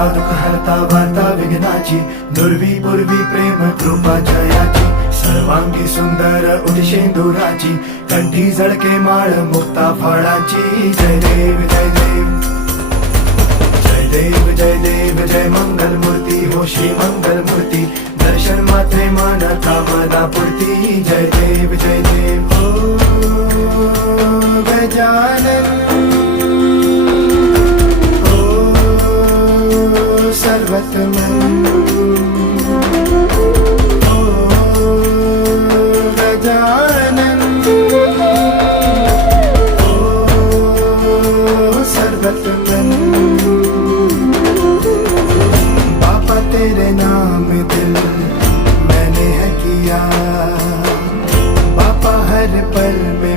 हरता दुःख हरता वार्ता विघ्नाची, दुर्वी पूर्वी प्रेम कृपा जयाची, सर्वांगी सुंदर उदिशेंदुराची, कंठी झळके माळ मुक्ता फळाची. जय देव जय देव जय देव जय देव जय मंगल मूर्ती हो श्री मंगल मूर्ती, दर्शन मात्रे मन कामना पूर्ती. जय देव जय देव हो गजानन सर्वतमन ओ गजानन ओ सर्वतमन. बाबा तेरे नाम दिल मैंने है किया, बाबा हर पल में